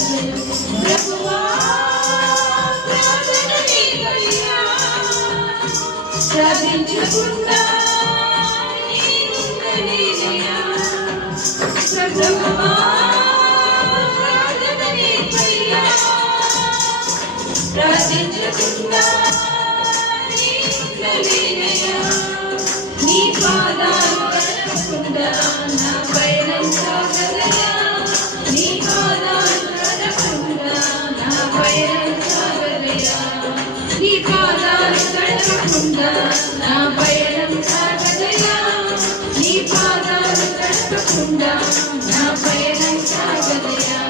ప్రభువా ప్రార్థన నీకయ్యా ప్రార్థించకుండా నీవుండలేనయ్యా ప్రభువా ప్రార్థన నీకయ్యా ప్రార్థించకుండా నీవుండలేనయ్యా నీ పాదాలు కడగకుండా నా పయనం సాగదయ్యా నీ పాదాలు కడగకుండా నా పయనం సాగదయ్యా నీ పాదాలు కడగకుండా నా పయనం సాగదయ్యా నీ పాదాలు కడగకుండా నా పయనం సాగదయ్యా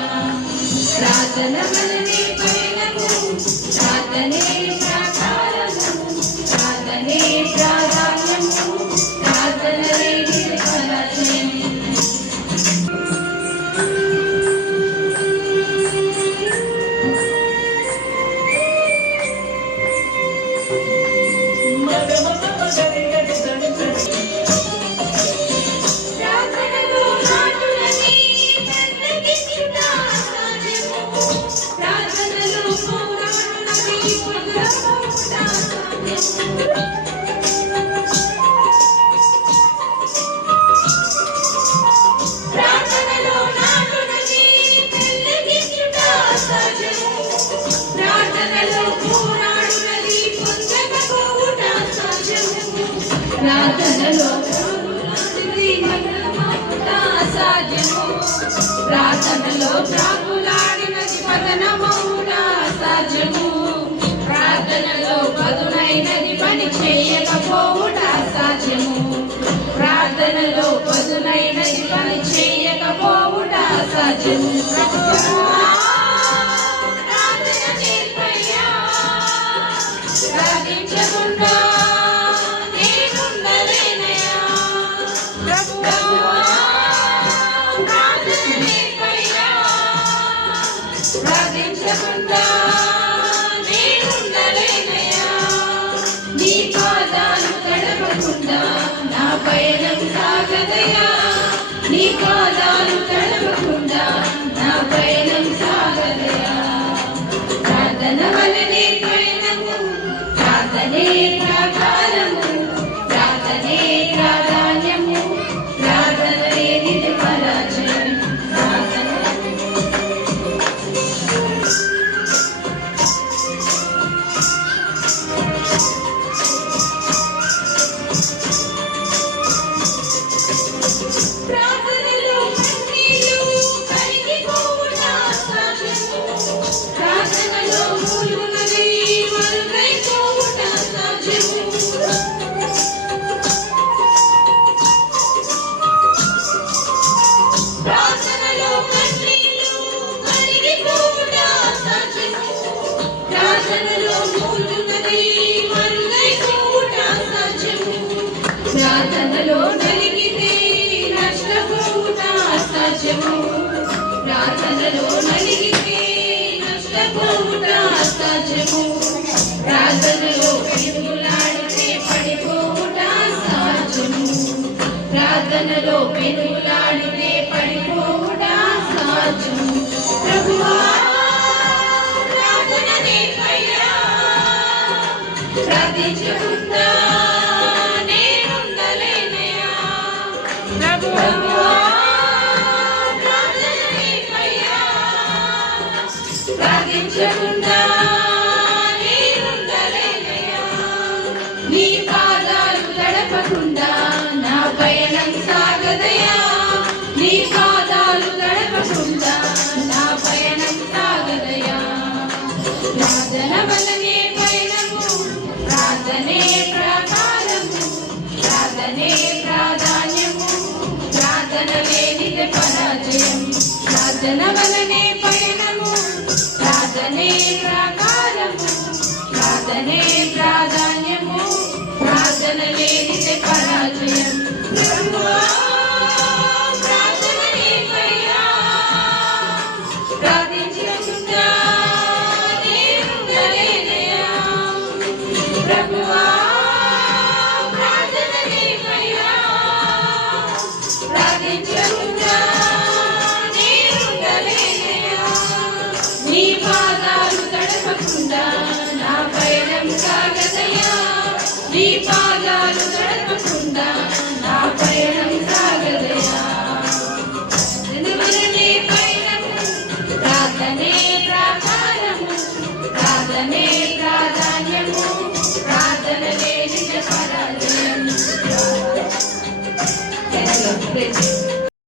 ప్రార్థన వలనే పయనము ప్రార్థనే ప్రాకారము ప్రార్థనే ప్రాధాన్యము ప్రార్థనలే పరాజయం ప్రార్థనలో నాటులని పెద్దగించుట అసాధ్యము ప్రార్థనలో పోరాడునని పొందబోట అసాధ్యము ప్రార్థనలో నాటులని పెద్దగించుట అసాధ్యము ప్రార్థనలో పోరాడునని పొందబోట అసాధ్యము ప్రార్థనలో అసాధ్యము ప్రార్థనలో ప్రాకులాడినది పతనమౌట అసాధ్యము ప్రార్థనలో పదునైనది పని చేయకపోవుట అసాధ్యము ప్రార్థనలో పదునైనది పని చేయకపోవుట అసాధ్యము ప్రార్థన నేర్పయ్యా ప్రార్థించకుండా నేనుండలేనయ్యా ప్రభువా ప్రార్థన నేర్పయ్యా ప్రార్థించకుండా నేనుండలేనయ్యా నీ పాదాలు తడవకుండా నా పయనం సాగదయ్యా నీ పాదాలు తడవకుండా నా పయనం సాగదయ్యా ప్రార్థన వలనే పయనము ప్రార్థనే ప్రాకారము ప్రార్థనే ప్రాధాన్యము ప్రార్థన లేనిది పరాజయం ప్రార్థన ప్రార్థనలో కన్నీళ్ళు కరిగిపోవుట అసాధ్యము ప్రార్థనలో మూలుగునది మరుగైపోవుట అసాధ్యము ప్రార్థనలో కన్నీళ్ళు కరిగిపోవుట అసాధ్యము ప్రార్థనలో మూలుగునది మరుగైపోవుట అసాధ్యము ప్రార్థనలో నలిగితే నష్టపోవుట అసాధ్యము ప్రార్థనలో నలిగితే నష్టపోవుట అసాధ్యము ప్రార్థనలో పెనుగులాడితే పడిపోవుట అసాధ్యము ప్రార్థనలో పెనుగులాడితే పడిపోవుట అసాధ్యము ప్రభువా ప్రార్థన నేర్పయ్యా ప్రార్థించకుండా నేనుండలేనయ్యా ప్రభువా ప్రార్థన నేర్పయ్యా ప్రార్థించకుండా నేనుండలేనయ్యా నీ పాదాలు తడపకుండా నా పయనం సాగదయ్యా నీ పాదాలు తడపకుండా నా పయనం సాగదయ్యా ప్రార్థన వలనే పయనము ప్రార్థనే ప్రాకారము ప్రార్థనే ప్రాధాన్యము ప్రార్థన లేనిది పరాజయం ప్రార్థన వలనే పయనము ప్రార్థనే ప్రాకారము ప్రార్థనే ప్రాధాన్యము ప్రార్థన లేనిది పరాజయం ప్రభువా ప్రార్థన నీకయ్యా ప్రార్థించకుండా నేనుండలేనయ్యా ప్రభువా ప్రార్థన నీకయ్యా ప్రార్థించకుండా నేనుండలేనయ్యా సాగదయా